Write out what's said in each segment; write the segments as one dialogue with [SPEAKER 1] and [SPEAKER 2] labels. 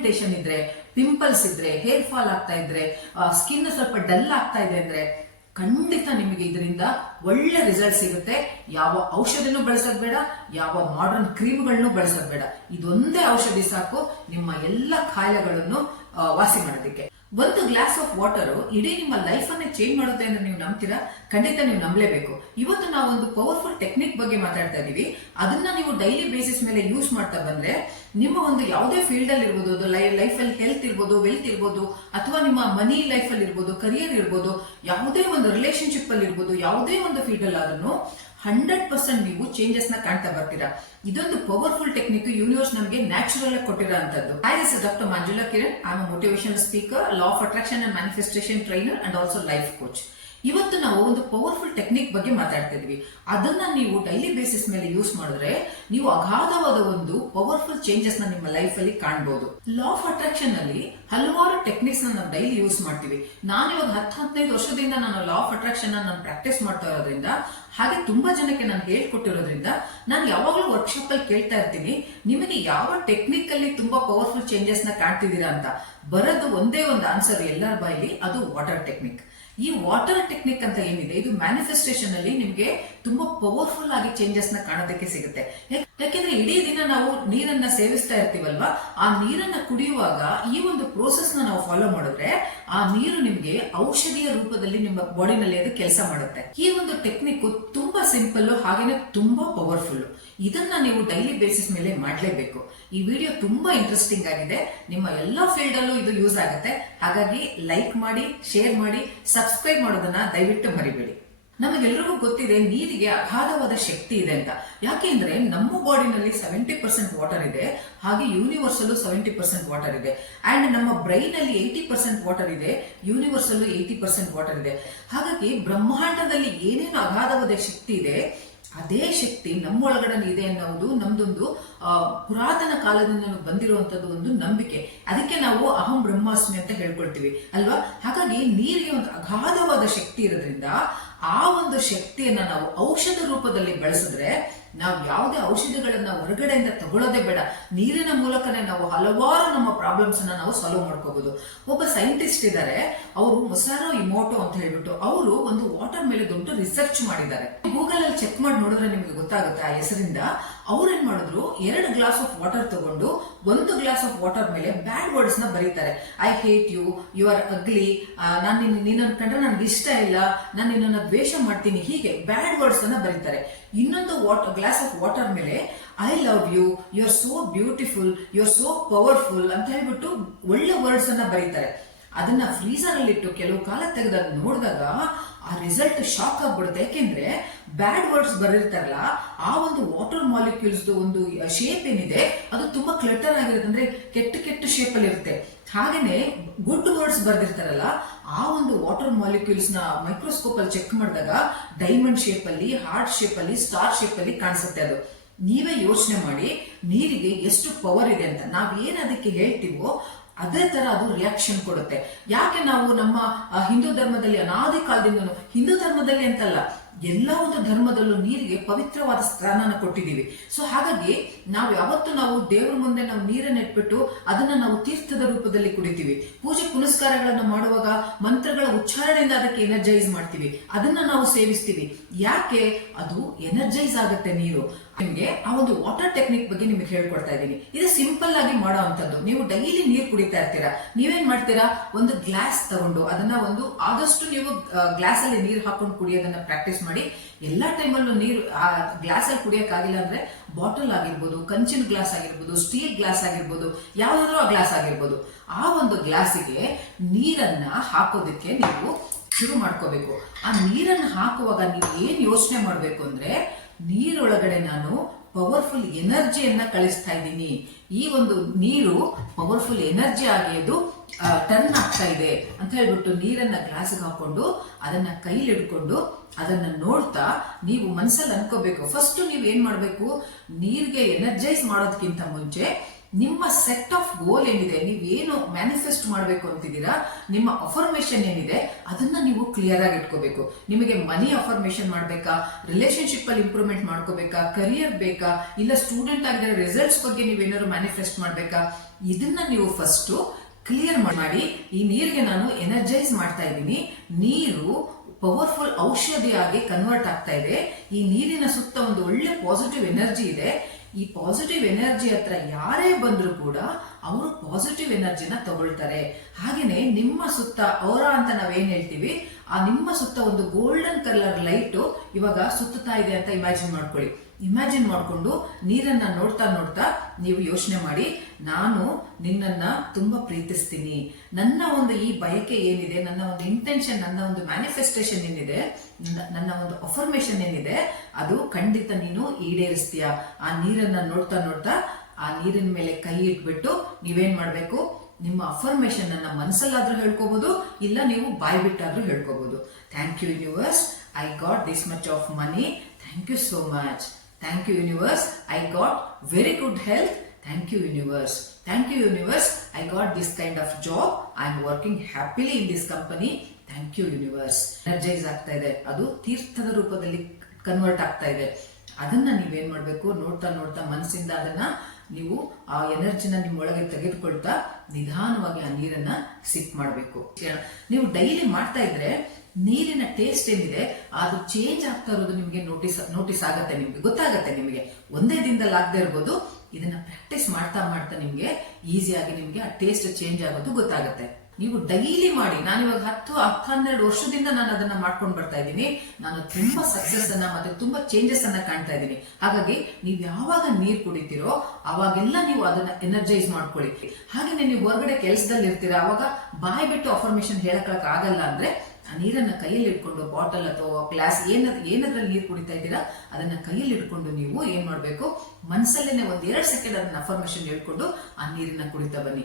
[SPEAKER 1] Pigmentation ಇದ್ರೆ, pimples ಇದ್ರೆ, hair fall ಆಗ್ತಾ ಇದ್ರೆ ಸ್ಕಿನ್ ಸ್ವಲ್ಪ ಡಲ್ ಆಗ್ತಾ ಇದೆ ಅಂದ್ರೆ ಖಂಡಿತ ನಿಮಗೆ ಇದರಿಂದ ಒಳ್ಳೆ ರಿಸಲ್ಟ್ ಸಿಗುತ್ತೆ. ಯಾವ ಔಷಧಿನೂ ಬಳಸೋದ್ ಬೇಡ, ಯಾವ ಮಾಡರ್ನ್ ಕ್ರೀಮ್ಗಳನ್ನು ಬಳಸೋದ್ ಬೇಡ. ಇದೊಂದೇ ಔಷಧಿ ಸಾಕು, ನಿಮ್ಮ ಎಲ್ಲ ಕಾಯಿಲೆಗಳನ್ನು ವಾಸಿ ಮಾಡೋದಕ್ಕೆ. ಒಂದು ಗ್ಲಾಸ್ ಆಫ್ ವಾಟರ್ ಇಡೀ ನಿಮ್ಮ ಲೈಫ್ ಅನ್ನೇ ಚೇಂಜ್ ಮಾಡುತ್ತೆ ಅಂತ ನೀವು ನಂಬ್ತೀರಾ? ಖಂಡಿತ ನೀವು ನಂಬಲೇಬೇಕು. ಇವತ್ತು ನಾವು ಒಂದು ಪವರ್ಫುಲ್ ಟೆಕ್ನಿಕ್ ಬಗ್ಗೆ ಮಾತಾಡ್ತಾ ಇದ್ದೀವಿ. ಅದನ್ನ ನೀವು ಡೈಲಿ ಬೇಸಿಸ್ ಮೇಲೆ ಯೂಸ್ ಮಾಡ್ತಾ ಬಂದ್ರೆ ನಿಮ್ಮ ಒಂದು ಯಾವುದೇ ಫೀಲ್ಡ್ ಅಲ್ಲಿ ಇರ್ಬೋದು, ಅದು ಲೈಫ್ ಅಲ್ಲಿ ಹೆಲ್ತ್ ಇರ್ಬೋದು ವೆಲ್ತ್ ಇರ್ಬೋದು, ಅಥವಾ ನಿಮ್ಮ ಮನಿ ಲೈಫ್ ಅಲ್ಲಿ ಇರ್ಬೋದು ಕರಿಯರ್ ಇರ್ಬೋದು, ಯಾವುದೇ ಒಂದು ರಿಲೇಶನ್ಶಿಪ್ ಅಲ್ಲಿ ಇರ್ಬೋದು, ಯಾವುದೇ ಒಂದು ಫೀಲ್ಡ್ ಅಲ್ಲಿ ಆದ್ರೂ ಹಂಡ್ರೆಡ್ ಪರ್ಸೆಂಟ್ ನೀವು ಚೇಂಜಸ್ನ ಕಾಣ್ತಾ ಬರ್ತೀರಾ. ಇದೊಂದು ಪವರ್ಫುಲ್ ಟೆಕ್ನಿಕ್ ಯೂನಿವರ್ಸ್ ನಮಗೆ ನ್ಯಾಚುರಲ್ ಆಗಿ ಕೊಟ್ಟಿರೋ ಅಂತದ್ದು ice doctor Manjula Kiran I motivation speaker law of attraction and manifestation trainer and also life coach ಇವತ್ತು ನಾವು ಒಂದು ಪವರ್ಫುಲ್ ಟೆಕ್ನಿಕ್ ಬಗ್ಗೆ ಮಾತಾಡ್ತಾ ಇದ್ವಿ ಅದನ್ನ ನೀವು ಡೈಲಿ ಬೇಸಿಸ್ ಮೇಲೆ ಯೂಸ್ ಮಾಡಿದ್ರೆ ನೀವು ಅಗಾಧವಾದ ಒಂದು ಪವರ್ಫುಲ್ ಚೇಂಜಸ್ನ ನಿಮ್ಮ ಲೈಫ್ ಅಲ್ಲಿ ಕಾಣಬಹುದು ಲಾ ಆಫ್ ಅಟ್ರಾಕ್ಷನ್ ಅಲ್ಲಿ ಹಲವಾರು ಟೆಕ್ನಿಕ್ಸ್ ನಾವು ಡೈಲಿ ಯೂಸ್ ಮಾಡ್ತೀವಿ. ನಾನು ಇವಾಗ ಹತ್ತು ಹದಿನೈದು ವರ್ಷದಿಂದ ನಾನು ಲಾ ಆಫ್ ಅಟ್ರಾಕ್ಷನ್ ನಾನು ಪ್ರಾಕ್ಟೀಸ್ ಮಾಡ್ತಾ ಇರೋದ್ರಿಂದ, ಹಾಗೆ ತುಂಬಾ ಜನಕ್ಕೆ ನಾನು ಹೇಳ್ಕೊಟ್ಟಿರೋದ್ರಿಂದ, ನಾನು ಯಾವಾಗಲೂ ವರ್ಕ್ಶಾಪ್ ಅಲ್ಲಿ ಕೇಳ್ತಾ ಇರ್ತೀನಿ, ನಿಮಗೆ ಯಾವ ಟೆಕ್ನಿಕ್ ಅಲ್ಲಿ ತುಂಬಾ ಪವರ್ಫುಲ್ ಚೇಂಜಸ್ನ ಕಾಣ್ತಿದ್ದೀರಾ ಅಂತ. ಬರೋದು ಒಂದೇ ಒಂದು ಆನ್ಸರ್ ಎಲ್ಲರ ಬಾಯಲ್ಲಿ ಅದು ವಾಟರ್ ಟೆಕ್ನಿಕ್ ಈ ವಾಟರ್ ಟೆಕ್ನಿಕ್ ಅಂತ ಏನಿದೆ, ಇದು ಮ್ಯಾನಿಫೆಸ್ಟೇಷನ್ ಅಲ್ಲಿ ನಿಮಗೆ ತುಂಬಾ ಪವರ್ಫುಲ್ ಆಗಿ ಚೇಂಜಸ್ನ ಕಾಣೋದಕ್ಕೆ ಸಿಗುತ್ತೆ. ಯಾಕೆಂದ್ರೆ ಇಡೀ ದಿನ ನಾವು ನೀರನ್ನ ಸೇವಿಸ್ತಾ ಇರ್ತೀವಲ್ವಾ? ಆ ನೀರನ್ನ ಕುಡಿಯುವಾಗ ಈ ಒಂದು ಪ್ರೋಸೆಸ್ ನಾವು ಫಾಲೋ ಮಾಡಿದ್ರೆ ಆ ನೀರು ನಿಮ್ಗೆ ಔಷಧಿಯ ರೂಪದಲ್ಲಿ ನಿಮ್ಮ ಬಾಡಿನಲ್ಲಿ ಅದು ಕೆಲಸ ಮಾಡುತ್ತೆ. ಈ ಒಂದು ಟೆಕ್ನಿಕ್ ತುಂಬಾ ಸಿಂಪಲ್ ಹಾಗೇನೆ ತುಂಬಾ ಪವರ್ಫುಲ್ ಇದನ್ನ ನೀವು ಡೈಲಿ ಬೇಸಿಸ್ ಮೇಲೆ ಮಾಡಲೇಬೇಕು. ಈ ವಿಡಿಯೋ ತುಂಬಾ ಇಂಟ್ರೆಸ್ಟಿಂಗ್ ಆಗಿದೆ. ನಿಮ್ಮ ಎಲ್ಲಾ ಫೀಲ್ಡ್ ಅಲ್ಲೂ ಇದು ಯೂಸ್ ಆಗುತ್ತೆ. ಹಾಗಾಗಿ ಲೈಕ್ ಮಾಡಿ ಶೇರ್ ಮಾಡಿ ಸಬ್ಸ್ಕ್ರೈಬ್ ಮಾಡೋದನ್ನ ದಯವಿಟ್ಟು ಮರಿಬೇಡಿ. ನಮಗೆಲ್ಲರಿಗೂ ಗೊತ್ತಿದೆ, ನೀರಿಗೆ ಅಗಾಧವಾದ ಶಕ್ತಿ ಇದೆ ಅಂತ. ಯಾಕೆಂದ್ರೆ ನಮ್ಮ ಬಾಡಿನಲ್ಲಿ ಸೆವೆಂಟಿ ಪರ್ಸೆಂಟ್ ವಾಟರ್ ಇದೆ, ಹಾಗೆ ಯೂನಿವರ್ಸ್ ಅಲ್ಲೂ ಸೆವೆಂಟಿ ಪರ್ಸೆಂಟ್ ವಾಟರ್ ಇದೆ. ಅಂಡ್ ನಮ್ಮ ಬ್ರೈನ್ ಅಲ್ಲಿ ಏಯ್ಟಿ ಪರ್ಸೆಂಟ್ ವಾಟರ್ ಇದೆ ಯೂನಿವರ್ಸ್ ಅಲ್ಲೂ ಏಯ್ಟಿ ಪರ್ಸೆಂಟ್ ವಾಟರ್ ಇದೆ. ಹಾಗಾಗಿ ಬ್ರಹ್ಮಾಂಡದಲ್ಲಿ ಏನೇನು ಅಗಾಧವಾದ ಶಕ್ತಿ ಇದೆ, ಅದೇ ಶಕ್ತಿ ನಮ್ಮೊಳಗಡೆ ಇದೆ ಅನ್ನೋದು, ನಮ್ದೊಂದು ಪುರಾತನ ಕಾಲದಿಂದ ಬಂದಿರುವಂತದ್ದು ಒಂದು ನಂಬಿಕೆ. ಅದಕ್ಕೆ ನಾವು ಅಹಂ ಬ್ರಹ್ಮಾಸ್ಮಿ ಅಂತ ಹೇಳ್ಕೊಳ್ತೀವಿ, ಅಲ್ವಾ? ಹಾಗಾಗಿ ನೀರಿಗೆ ಒಂದು ಅಗಾಧವಾದ ಶಕ್ತಿ ಇರೋದ್ರಿಂದ ಆ ಒಂದು ಶಕ್ತಿಯನ್ನ ನಾವು ಔಷಧ ರೂಪದಲ್ಲಿ ಬಳಸಿದ್ರೆ ನಾವು ಯಾವುದೇ ಔಷಧಿಗಳನ್ನ ಹೊರಗಡೆಯಿಂದ ತಗೊಳ್ಳೋದೇ ಬೇಡ. ನೀರಿನ ಮೂಲಕನೇ ನಾವು ಹಲವಾರು ನಮ್ಮ ಪ್ರಾಬ್ಲಮ್ಸ್ ನಾವು ಸಾಲ್ವ್ ಮಾಡ್ಕೋಬಹುದು ಒಬ್ಬ ಸೈಂಟಿಸ್ಟ್ ಇದ್ದಾರೆ ಅವರು ಮೊಸಾರೋ ಇಮೋಟೋ ಅಂತ ಹೇಳ್ಬಿಟ್ಟು ಅವರು ಒಂದು ವಾಟರ್ ಮೇಲೆ ದೊಡ್ಡ ರಿಸರ್ಚ್ ಮಾಡಿದ್ದಾರೆ. ಗೂಗಲ್ ಅಲ್ಲಿ ಚೆಕ್ ಮಾಡಿ ನೋಡಿದ್ರೆ ನಿಮ್ಗೆ ಗೊತ್ತಾಗುತ್ತೆ ಆ ಹೆಸರಿಂದ ಅವ್ರೇನ್ ಮಾಡಿದ್ರು? ಎರಡು ಗ್ಲಾಸ್ ಆಫ್ ವಾಟರ್ ತಗೊಂಡು ಒಂದು ಗ್ಲಾಸ್ ಆಫ್ ವಾಟರ್ ಮೇಲೆ ಬ್ಯಾಡ್ ವರ್ಡ್ಸ್ನ ಬರೀತಾರೆ. I hate you you are ugly ನಾನು ನಿನ್ನನ್ನು ಕಂಡ್ರೆ ನನ್ಗೆ ಇಷ್ಟ ಇಲ್ಲ, ನಾನು ನಿನ್ನನ್ನು ದ್ವೇಷ ಮಾಡ್ತೀನಿ. ಹೀಗೆ ಬ್ಯಾಡ್ ವರ್ಡ್ಸ್ ಅನ್ನ ಬರೀತಾರೆ. ಇನ್ನೊಂದು ವಾಟರ್ ಗ್ಲಾಸ್ ಆಫ್ ವಾಟರ್ ಮೇಲೆ I love you you are so beautiful you are so powerful ಅಂತ ಹೇಳ್ಬಿಟ್ಟು ಒಳ್ಳೆ ವರ್ಡ್ಸ್ ಅನ್ನ ಬರೀತಾರೆ. ಅದನ್ನ ಫ್ರೀಸರ್ ಅಲ್ಲಿ ಇಟ್ಟು ಕೆಲವು ಕಾಲ ತೆಗೆದಾಗ ನೋಡಿದಾಗ ಆ ರಿಸಲ್ಟ್ ಶಾಕ್ ಆಗ್ಬಿಡುತ್ತೆ. ಯಾಕೆಂದ್ರೆ ಬ್ಯಾಡ್ ವರ್ಡ್ಸ್ ಬರೆದಿರ್ತಾರಲ್ಲ ಆ ಒಂದು ವಾಟರ್ ಮಾಲಿಕ್ಯೂಲ್ಸ್ ಒಂದು ಶೇಪ್ ಏನಿದೆ, ಅದು ತುಂಬಾ ಕ್ಲಟರ್ ಆಗಿರುತ್ತೆ. ಅಂದ್ರೆ ಕೆಟ್ಟ ಕೆಟ್ಟ ಶೇಪ್ ಅಲ್ಲಿ ಇರುತ್ತೆ. ಹಾಗೇನೆ ಗುಡ್ ವರ್ಡ್ಸ್ ಬರ್ದಿರ್ತಾರಲ್ಲ, ಆ ಒಂದು ವಾಟರ್ ಮಾಲಿಕ್ಯೂಲ್ಸ್ನ ಮೈಕ್ರೋಸ್ಕೋಪ್ ಅಲ್ಲಿ ಚೆಕ್ ಮಾಡಿದಾಗ ಡೈಮಂಡ್ ಶೇಪ್ ಅಲ್ಲಿ ಹಾರ್ಟ್ ಶೇಪ್ ಅಲ್ಲಿ ಸ್ಟಾರ್ ಶೇಪ್ ಅಲ್ಲಿ ಕಾಣಿಸುತ್ತೆ ಅದು. ನೀವೇ ಯೋಚನೆ ಮಾಡಿ, ನೀರಿಗೆ ಎಷ್ಟು ಪವರ್ ಇದೆ ಅಂತ. ನಾವ್ ಏನ್ ಅದಕ್ಕೆ ಹೇಳ್ತೀವೋ ಅದೇ ತರ ಅದು ರಿಯಾಕ್ಷನ್ ಕೊಡುತ್ತೆ. ಯಾಕೆ ನಾವು ನಮ್ಮ ಹಿಂದೂ ಧರ್ಮದಲ್ಲಿ ಅನಾದಿ ಕಾಲದಿಂದ ಹಿಂದೂ ಧರ್ಮದಲ್ಲಿ ಅಂತಲ್ಲ ಎಲ್ಲ ಒಂದು ಧರ್ಮದಲ್ಲೂ ನೀರಿಗೆ ಪವಿತ್ರವಾದ ಸ್ಥಾನನ ಕೊಟ್ಟಿದ್ದೀವಿ. ಸೊ ಹಾಗಾಗಿ ನಾವು ಯಾವತ್ತು ನಾವು ದೇವರ ಮುಂದೆ ನಾವು ನೀರನ್ನ ಇಟ್ಬಿಟ್ಟು ಅದನ್ನ ನಾವು ತೀರ್ಥದ ರೂಪದಲ್ಲಿ ಕುಡಿತೀವಿ. ಪೂಜೆ ಪುನಸ್ಕಾರಗಳನ್ನು ಮಾಡುವಾಗ ಮಂತ್ರಗಳ ಉಚ್ಚಾರಣೆಯಿಂದ ಅದಕ್ಕೆ ಎನರ್ಜೈಸ್ ಮಾಡ್ತೀವಿ. ಅದನ್ನ ನಾವು ಸೇವಿಸ್ತೀವಿ. ಯಾಕೆ? ಅದು ಎನರ್ಜೈಸ್ ಆಗುತ್ತೆ ನೀರು. ನಿಮ್ಗೆ ಆ ಒಂದು ವಾಟರ್ ಟೆಕ್ನಿಕ್ ಬಗ್ಗೆ ನಿಮಗೆ ಹೇಳ್ಕೊಡ್ತಾ ಇದ್ದೀನಿ. ಇದು ಸಿಂಪಲ್ ಆಗಿ ಮಾಡೋ ಅಂತದ್ದು ನೀವು ಡೈಲಿ ನೀರು ಕುಡಿತಾ ಇರ್ತೀರಾ? ನೀವೇನ್ ಮಾಡ್ತೀರಾ? ಒಂದು ಗ್ಲಾಸ್ ತಗೊಂಡು ಅದನ್ನ ಒಂದು ಆದಷ್ಟು ನೀವು ಗ್ಲಾಸ್ ಅಲ್ಲಿ ನೀರು ಹಾಕೊಂಡು ಕುಡಿಯೋದನ್ನ ಪ್ರಾಕ್ಟೀಸ್ ಮಾಡಿ ಎಲ್ಲಾ ಟೈಮಲ್ಲೂ ನೀರು, ಆ ಗ್ಲಾಸ್ ಅಲ್ಲಿ ಕುಡಿಯಕ್ಕಾಗಿಲ್ಲ ಅಂದ್ರೆ ಬಾಟಲ್ ಆಗಿರ್ಬೋದು, ಕಂಚಿನ ಗ್ಲಾಸ್ ಆಗಿರ್ಬೋದು ಸ್ಟೀಲ್ ಗ್ಲಾಸ್ ಆಗಿರ್ಬೋದು, ಯಾವ್ದಾದ್ರು ಆ ಗ್ಲಾಸ್ ಆಗಿರ್ಬೋದು. ಆ ಒಂದು ಗ್ಲಾಸಿಗೆ ನೀರನ್ನ ಹಾಕೋದಕ್ಕೆ ನೀವು ಶುರು ಮಾಡ್ಕೋಬೇಕು. ಆ ನೀರನ್ನು ಹಾಕುವಾಗ ನೀವು ಏನ್ ಯೋಚನೆ ಮಾಡ್ಬೇಕು ಅಂದ್ರೆ ನೀರೊಳಗಡೆ ನಾನು ಪವರ್ಫುಲ್ ಎನರ್ಜಿಯನ್ನ ಕಳಿಸ್ತಾ ಇದ್ದೀನಿ. ಈ ಒಂದು ನೀರು ಪವರ್ಫುಲ್ ಎನರ್ಜಿ ಆಗಿ ಟರ್ನ್ ಆಗ್ತಾ ಇದೆ ಅಂತ ಹೇಳ್ಬಿಟ್ಟು ನೀರನ್ನ ಗ್ಲಾಸ್ಗೆ ಹಾಕೊಂಡು ಅದನ್ನ ಕೈಲಿ ಹಿಡ್ಕೊಂಡು ಅದನ್ನ ನೋಡ್ತಾ ನೀವು ಮನ್ಸಲ್ಲಿ ಅನ್ಕೋಬೇಕು. ಫಸ್ಟ್ ನೀವು ಏನ್ ಮಾಡ್ಬೇಕು? ನೀರ್ಗೆ ಎನರ್ಜೈಸ್ ಮಾಡೋದಕ್ಕಿಂತ ಮುಂಚೆ ನಿಮ್ಮ ಸೆಟ್ ಆಫ್ ಗೋಲ್ ಏನಿದೆ ನೀವೇನು ಮ್ಯಾನಿಫೆಸ್ಟ್ ಮಾಡಬೇಕು ಅಂತಿದ್ದೀರಾ, ನಿಮ್ಮ ಅಫರ್ಮೇಶನ್ ಏನಿದೆ, ಅದನ್ನ ನೀವು ಕ್ಲಿಯರ್ ಆಗಿ ಇಟ್ಕೋಬೇಕು. ನಿಮಗೆ ಮನಿ ಅಫರ್ಮೇಶನ್ ಮಾಡ್ಬೇಕಾ? ರಿಲೇಶನ್ಶಿಪ್ ಅಲ್ಲಿ ಇಂಪ್ರೂವ್ಮೆಂಟ್ ಮಾಡ್ಕೋಬೇಕಾ? ಕರಿಯರ್ ಬೇಕಾ? ಇಲ್ಲ ಸ್ಟೂಡೆಂಟ್ ಆಗಿದ್ರೆ ರಿಸಲ್ಟ್ಸ್ ಬಗ್ಗೆ ನೀವೇನಾದ್ರು ಮ್ಯಾನಿಫೆಸ್ಟ್ ಮಾಡ್ಬೇಕಾ? ಇದನ್ನ ನೀವು ಫಸ್ಟ್ ಕ್ಲಿಯರ್ ಮಾಡಿ ಈ ನೀರಿಗೆ ನಾನು ಎನರ್ಜೈಸ್ ಮಾಡ್ತಾ ಇದ್ದೀನಿ. ನೀರು ಪವರ್ಫುಲ್ ಔಷಧಿಯಾಗಿ ಕನ್ವರ್ಟ್ ಆಗ್ತಾ ಇದೆ. ಈ ನೀರಿನ ಸುತ್ತ ಒಂದು ಒಳ್ಳೆ ಪಾಸಿಟಿವ್ ಎನರ್ಜಿ ಇದೆ. ಈ ಪಾಸಿಟಿವ್ ಎನರ್ಜಿ ಹತ್ರ ಯಾರೇ ಬಂದರೂ ಕೂಡ ಅವರು ಪಾಸಿಟಿವ್ ಎನರ್ಜಿನ ತಗೊಳ್ತಾರೆ. ಹಾಗೇನೆ ನಿಮ್ಮ ಸುತ್ತ ಅವರ ಅಂತ ನಾವೇನ್ ಹೇಳ್ತೀವಿ, ಆ ನಿಮ್ಮ ಸುತ್ತ ಒಂದು ಗೋಲ್ಡನ್ ಕಲರ್ ಲೈಟ್ ಇವಾಗ ಸುತ್ತುತ್ತಾ ಇದೆ ಅಂತ ಇಮ್ಯಾಜಿನ್ ಮಾಡ್ಕೊಳ್ಳಿ. ಇಮ್ಯಾಜಿನ್ ಮಾಡಿಕೊಂಡು ನೀರನ್ನ ನೋಡ್ತಾ ನೋಡ್ತಾ ನೀವು ಯೋಚನೆ ಮಾಡಿ, ನಾನು ನಿನ್ನನ್ನ ತುಂಬಾ ಪ್ರೀತಿಸ್ತೀನಿ. ನನ್ನ ಒಂದು ಈ ಬಯಕೆ ಏನಿದೆ, ನನ್ನ ಒಂದು ಇಂಟೆನ್ಷನ್ ನನ್ನ ಒಂದು ಮ್ಯಾನಿಫೆಸ್ಟೇಷನ್ ಏನಿದೆ, ನನ್ನ- ಒಂದು ಅಫರ್ಮೇಶನ್ ಏನಿದೆ, ಅದು ಖಂಡಿತ ನೀನು ಈಡೇರಿಸ್ತೀಯ? ಆ ನೀರನ್ನ ನೋಡ್ತಾ ನೋಡ್ತಾ ಆ ನೀರಿನ ಮೇಲೆ ಕೈ ಇಟ್ಬಿಟ್ಟು ನೀವೇನ್ ಮಾಡ್ಬೇಕು? ನಿಮ್ಮ ಅಫರ್ಮೇಶನ್ ಅನ್ನ ಮನಸ್ಸಲ್ಲಾದ್ರೂ ಹೇಳ್ಕೋಬಹುದು ಇಲ್ಲ ನೀವು ಬಾಯ್ ಬಿಟ್ಟಾದ್ರೂ ಹೇಳ್ಕೋಬಹುದು thank you universe I got this much of money thank you so much thank you universe I got very good health thank you universe thank you universe I got this kind of job I am working happily in this company thank you universe energise ಆಗ್ತಾ ಇದೆ. ಅದು ತೀರ್ಥದ ರೂಪದಲ್ಲಿ convert ಆಗ್ತಾ ಇದೆ. ಅದನ್ನ ನೀವೇನ್ ಮಾಡ್ಬೇಕು? ನೋಡ್ತಾ ನೋಡ್ತಾ ಮನಸ್ಸಿಂದ ಅದನ್ನ ನೀವು ಆ ಎನರ್ಜಿನ ನಿಮ್ಮೊಳಗೆ ತೆಗೆದುಕೊಳ್ತಾ ನಿಧಾನವಾಗಿ ಆ ನೀರನ್ನ ಸಿಪ್ ಮಾಡಬೇಕು. ನೀವು ಡೈಲಿ ಮಾಡ್ತಾ ಇದ್ರೆ ನೀರಿನ ಟೇಸ್ಟ್ ಏನಿದೆ ಅದು ಚೇಂಜ್ ಆಗ್ತಾ ಇರೋದು ನಿಮಗೆ ನೋಟಿಸ್ ನೋಟಿಸ್ ಆಗತ್ತೆ ನಿಮ್ಗೆ, ಗೊತ್ತಾಗತ್ತೆ ನಿಮಗೆ. ಒಂದೇ ದಿನದಲ್ಲಿ ಆಗದೆ ಇರ್ಬೋದು, ಇದನ್ನ ಪ್ರಾಕ್ಟೀಸ್ ಮಾಡ್ತಾ ಮಾಡ್ತಾ ನಿಮ್ಗೆ ಈಸಿಯಾಗಿ ನಿಮ್ಗೆ ಆ ಟೇಸ್ಟ್ ಚೇಂಜ್ ಆಗೋದು ಗೊತ್ತಾಗತ್ತೆ. ನೀವು ಡೈಲಿ ಮಾಡಿ, ನಾನು ಇವಾಗ ಹತ್ತು ಹತ್ತು, ಹನ್ನೆರಡು ವರ್ಷದಿಂದ ನಾನು ಅದನ್ನ ಮಾಡ್ಕೊಂಡು ಬರ್ತಾ ಇದ್ದೀನಿ. ನಾನು ತುಂಬಾ ಸಕ್ಸಸ್ ಅನ್ನ ಮತ್ತೆ ತುಂಬಾ ಚೇಂಜಸ್ ಅನ್ನ ಕಾಣ್ತಾ ಇದ್ದೀನಿ. ಹಾಗಾಗಿ ನೀವು ಯಾವಾಗ ನೀರ್ ಕುಡಿತೀರೋ, ಅವಾಗೆಲ್ಲ ನೀವು ಅದನ್ನ ಎನರ್ಜೈಸ್ ಮಾಡ್ಕೊಳ್ಳಿ. ಹಾಗೆ ನೀವು ಹೊರಗಡೆ ಕೆಲಸದಲ್ಲಿ ಇರ್ತೀರಾ, ಅವಾಗ ಬಾಯಿ ಬಿಟ್ಟು ಅಫರ್ಮೇಶನ್ ಹೇಳಕ್ ಆಗಲ್ಲ ಅಂದ್ರೆ, ಆ ನೀರನ್ನ ಕೈಯಲ್ಲಿ ಇಟ್ಕೊಂಡು ಬಾಟಲ್ ಅಥವಾ ಗ್ಲಾಸ್ ಏನ, ಏನದ್ರಲ್ಲಿ ನೀರು ಕುಡಿತಾ ಇದ್ದೀರಾ, ಅದನ್ನ ಕೈಯಲ್ಲಿ ಇಟ್ಕೊಂಡು ನೀವು ಏನ್ ಮಾಡ್ಬೇಕು, ಮನ್ಸಲ್ಲೇನೆ ಒಂದ್ ಎರಡ್ ಸೆಕೆಂಡ್ ಅದನ್ನ ಅಫರ್ಮೇಶನ್ ಹೇಳ್ಕೊಂಡು ಆ ನೀರನ್ನ ಕುಡಿತಾ ಬನ್ನಿ.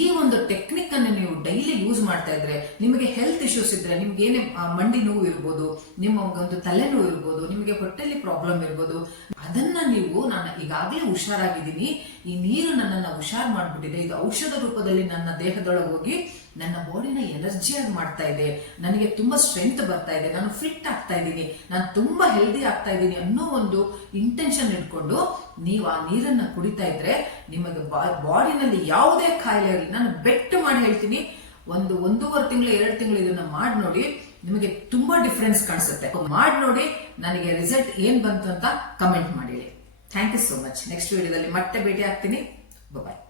[SPEAKER 1] ಈ ಒಂದು ಟೆಕ್ನಿಕ್ ಅನ್ನು ನೀವು ಡೈಲಿ ಯೂಸ್ ಮಾಡ್ತಾ ಇದ್ರೆ, ನಿಮಗೆ ಹೆಲ್ತ್ ಇಶ್ಯೂಸ್ ಇದ್ರೆ, ನಿಮ್ಗೆ ಏನೇ ಮಂಡಿ ನೋವು ಇರ್ಬೋದು, ನಿಮ್ಮ ಒಂದು ತಲೆನೋವು ಇರ್ಬೋದು, ನಿಮಗೆ ಹೊಟ್ಟೆಲಿ ಪ್ರಾಬ್ಲಮ್ ಇರ್ಬೋದು, ಅದನ್ನ ನೀವು ನಾನು ಈಗಾಗಲೇ ಹುಷಾರಾಗಿದ್ದೀನಿ. ಈ ನೀರು ನನ್ನನ್ನ ಹುಷಾರ್ ಮಾಡ್ಬಿಟ್ಟಿದೆ. ಇದು ಔಷಧ ರೂಪದಲ್ಲಿ ನನ್ನ ದೇಹದೊಳಗೆ ಹೋಗಿ ನನ್ನ ಬಾಡಿನ ಎನರ್ಜಿಯಾಗಿ ಮಾಡ್ತಾ ಇದೆ. ನನಗೆ ತುಂಬಾ ಸ್ಟ್ರೆಂತ್ ಬರ್ತಾ ಇದೆ. ನಾನು ಫಿಟ್ ಆಗ್ತಾ ಇದ್ದೀನಿ. ನಾನು ತುಂಬಾ ಹೆಲ್ದಿ ಆಗ್ತಾ ಇದ್ದೀನಿ ಅನ್ನೋ ಒಂದು ಇಂಟೆನ್ಷನ್ ಇಟ್ಕೊಂಡು ನೀವು ಆ ನೀರನ್ನ ಕುಡಿತಾ ಇದ್ರೆ, ನಿಮಗೆ ಬಾಡಿನಲ್ಲಿ ಯಾವುದೇ ಕಾಯಿಲೆ ಇರಲಿ ನಾನು ಬೆಟ್ಟು ಮಾಡಿ ಹೇಳ್ತೀನಿ. ಒಂದು ಒಂದೂವರೆ ತಿಂಗಳು, ಎರಡು ತಿಂಗಳು ಇದನ್ನ ಮಾಡಿ ನೋಡಿ ನಿಮಗೆ ತುಂಬಾ ಡಿಫ್ರೆನ್ಸ್ ಕಾಣಿಸುತ್ತೆ. ಮಾಡಿ ನೋಡಿ ನನಗೆ ರಿಸಲ್ಟ್ ಏನ್ ಬಂತು ಅಂತ ಕಮೆಂಟ್ ಮಾಡಿ thank you so much next ವಿಡಿಯೋದಲ್ಲಿ ಮತ್ತೆ ಭೇಟಿ ಆಗ್ತೀನಿ. ಬಾಯ್